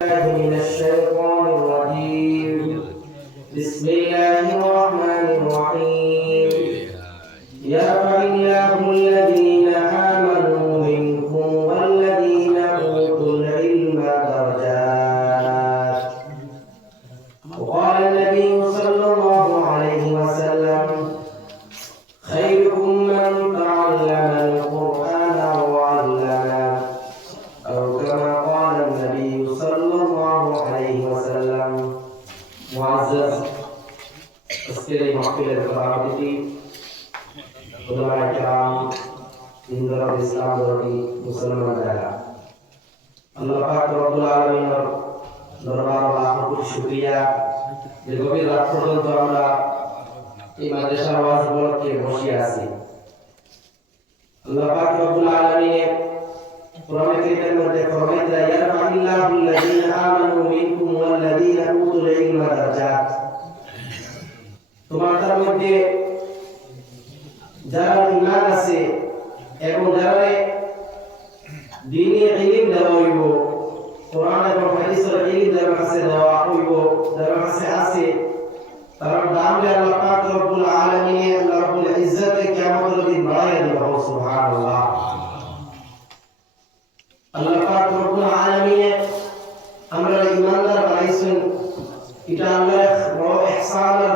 من الشيطان الرجيم. بسم الله الرحمن الرحيم. يرفع الله الذين آمنوا منكم والذين أوتوا العلم درجات. وقال النبي صلى الله عليه وسلم: خيركم من تعلم القرآن وعلمه، أو كما قال النبي صلى الله عليه وسلم. معزز আজকের এই মাহফিলের সভাপতি উলামায়ে কেরাম, ইন্দুর ইসলাম দরদি মুসলমান ভাইরা, আল্লাহ পাক রব্বুল আলামিনের দরবারে লাখ কোটি শুকরিয়া যে গভীর রাত পর্যন্ত আমরা এই মাদ্রাসার ওয়াজ উপলক্ষে বসে আছি। আল্লাহ পাক রব্বুল আলামিন কোরআন কারীমের মধ্যে ফরমাইছেন, ইয়ারফাইল্লাহুল্লাযীনা আমানু মিনকুম ওয়াল্লাযীনা উতুল ইলমা দারাজাত। তোমাদের মধ্যে যারা ঈমান আছে এবং যারা দ্বীনি ইলম দেওয়া হইব, কোরআন এবং হাদিসের ইলম যারা কাছে দেওয়া হইব, যারা কাছে আছে, তার দামে আল্লাহ পাক রব্বুল আলামিন আল্লাহ রাব্বুল ইজ্জতে কিয়ামতের দিন বাড়াইয়া দিবেন। সুবহানাল্লাহ। আল্লাহ পাক রব্বুল আলামিন আমরা ঈমানদার বানাইছেন, এটা আল্লাহর বড় ইহসানের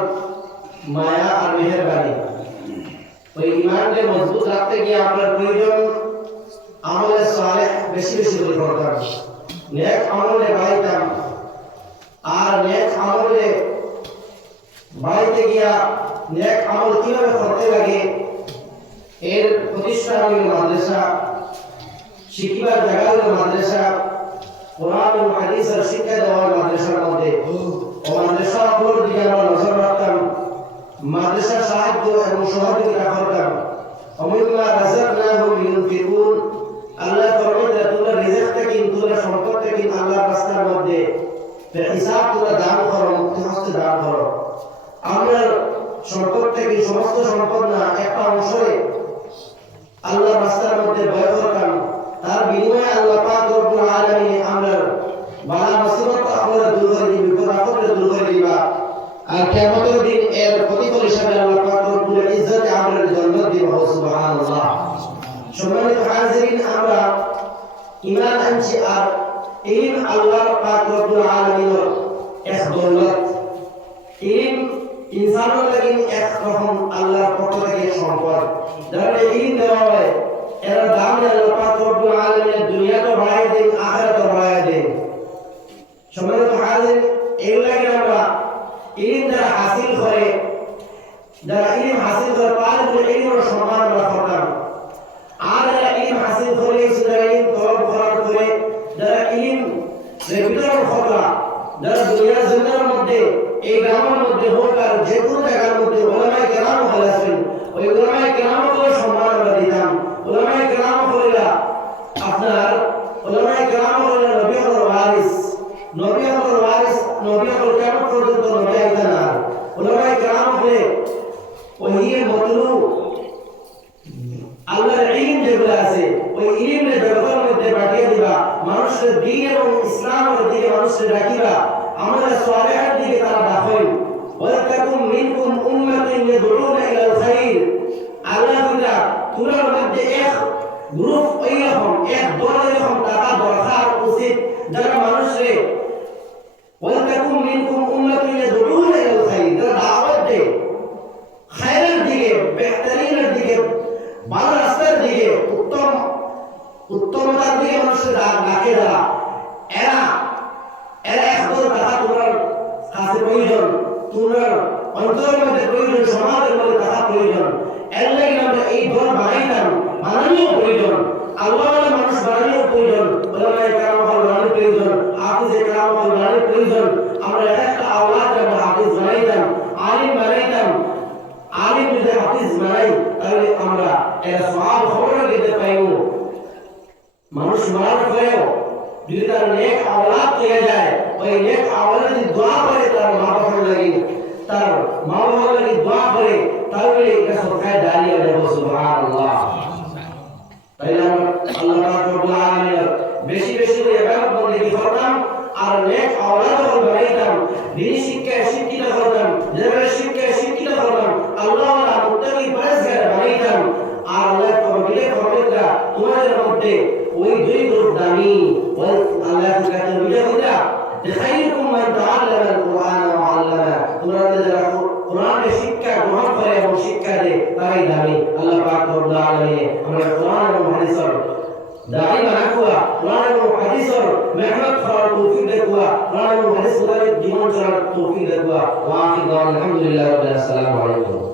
মায়া আর মেহেরবানি। ওই ঈমানকে মজবুত রাখতে গিয়ে আমরা প্রয়োজন আমলে সালেহ বেশি বেশি করে করতাম, নেক আমলে বাড়াইতাম। আর নেক আমলে বাড়াইতে গিয়া নেক আমল কিভাবে করতে লাগে এর প্রতিষ্ঠান হইল মাদ্রাসা, শিক্ষার জায়গা হইল মাদ্রাসা, কোরআন ও হাদিসের শিক্ষা দেওয়া মাদ্রাসার মধ্যে। ও মাদ্রাসাগুলোর দিকে আমরা নজর রাখতাম, মাদ্রাসার সাহায্য এবং সহযোগিতা করতাম। অমিম্মা রাযাকনাহুম ইউনফিকুন, আল্লাহ ফরমাইলেন তোমরা রিজিক থেকে, তোমরা সম্পদ থেকে আল্লাহর রাস্তার মধ্যে হিসাব তোমরা দান করো, মুক্তি হস্তে দান করো। আমরা সম্পদ থেকে সমস্ত সম্পদ না, একটা অংশে আল্লাহর রাস্তার মধ্যে ব্যয় করতাম। তার বিনিময়ে আল্লাহ পাক রব্বুল আলামিন আমরা বালা মুসিবত আমরা দূর করে দিবেন, বিপদ আপদ দূর করে দিবা। আর কিয়ামতের দিন এর প্রতিফল হিসেবে আল্লাহ পাক রব্বুল ইজ্জতে আমাদের জান্নাত দিবেন। সুবহানাল্লাহ। সম্মানিত হাজিরিন, আমরা ঈমান আনছি আর ইলম আল্লাহ পাক রব্বুল আলামিনের এক দৌলত। ইলম ইনসানের লাগি এক রকম আল্লাহর পক্ষ থেকে সম্পদ। যারা ইলম দেওয়া হয় এর দাম আল্লাহ পাক রব্বুল আলামিন দুনিয়াতে বাড়ায় দেন, আখিরাতে বাড়ায় দেন। সম্মানিত হাজির, এগুলাকে আমরা ইলম যারা হাসিল করে, যারা ইলম হাসিল করে তাদের ইলমের সম্মান আমরা করতাম। আর যারা ইলম হাসিল করে, যারা ইলম তলব করার করে, যারা ইলম বিতরণ করা, যারা দুনিয়ার জমিনের মধ্যে এই গ্রামের মধ্যে হোক আর যে কোনো জায়গার মধ্যে উলামায়ে কেরাম হলেন, ওই উলামায়ে কেরামকে সম্মান আমরা দিতাম। উলামায়ে কেরাম হলেরা আপনার উলামায়ে কেরাম হলেন নবী হলের ওয়ারিস, নবী হলের ওয়ারিস, নবী হল কিয়ামত পর্যন্ত নবী আইতা না। উলামায়ে কেরাম হলে ওহিয়ে মতলু আল্লাহর ইলম যেগুলো আছে ওই ইলমের জগতের মধ্যে পাঠিয়ে দিবা, মানুষের দ্বীন এবং ইসলামের দিকে মানুষকে ডাকিবা, আমাদের সালেহের দিকে তারা ডাকেন। ওয়ালাকুম মিনকুম উম্মাতুন ইয়াদউনা ইলাল খাইর। আল্লাহ বলে তোমার মধ্যে এক গ্রুপ এইরকম, এক দল এরকম থাকা দরকার উচিত যারা মানুষকে ওয়ালাকুম মিনকুম উম্মাতুন ইয়াদউনা ইলাল খাইর, যারা দাওয়াত দেয় খায়রের দিকে, বেহতরিনের দিকে, ভালো রাস্তার দিকে, উত্তমতার দিকে মানুষকে ডাকে। যারা এরা একদল টাকা তোমার কাছে প্রয়োজন, তোমার অন্তরের মধ্যে প্রয়োজন, সমাজের মধ্যে টাকা প্রয়োজন। এর লাগে আমরা এই দল বানাইতাম, বানানোও প্রয়োজন। আল্লাহ মানুষ বানানোও প্রয়োজন, উলামায়ে কেরাম হল বানানোর প্রয়োজন, হাফিজে কেরাম হল বানানোর প্রয়োজন। আমরা একটা আওলাদ আমরা হাফিজ বানাইতাম, আলিম বানাইতাম। আলিম যদি হাফিজ বানাই তাহলে আমরা এরা সওয়াব খবর দিতে পাইব। মানুষ মারার পরেও যদি তার নেক আওলাদ পেয়ে যায়, ওই নেক আওলাদ যদি দোয়া করে তার মা বাবার লাগি, তার মা বাবার লাগি দোয়া করে, তাহলে এটা সরকার দাঁড়িয়ে যাবে। সুবহানাল্লাহ। তাই আমরা আল্লাহ পাক রব্বুল আলামিন বেশি বেশি করে ইবাদত বন্দেগী করতাম আর নেক আওলাদ হল বানাইতাম দিনী শিক্ষায় শিক্ষিত করতাম যেভাবে শিক্ষায় শিক্ষিত করতাম আল্লাহ মুত্তাকি পরেজগার বানাইতাম আর আল্লাহ ফরমিলে ফরমিদরা তোমাদের মধ্যে ওই দুই গ্রুপ দামি ওই আল্লাহ কাছে বিজয় কইরা খাইরুকুম মান তাআল্লামা আল কুরআন ওয়া আল্লামা তোমরা যারা কোরআনের শিক্ষা গ্রহণ করে এবং শিক্ষা দেয় তারাই দামি আল্লাহ পাক রব্বুল আলামিন আমরা কোরআন এবং হাদিসের দায়ী বানাকুয়া কোরআন এবং হাদিসের মেহনত করার তৌফিক দেকুয়া কোরআন এবং হাদিস জীবন চলার তৌফিক দেকুয়া ওয়া আখির দাওয়ানা আলহামদুলিল্লাহি রাব্বিল আলামিন। আসসালামু আলাইকুম।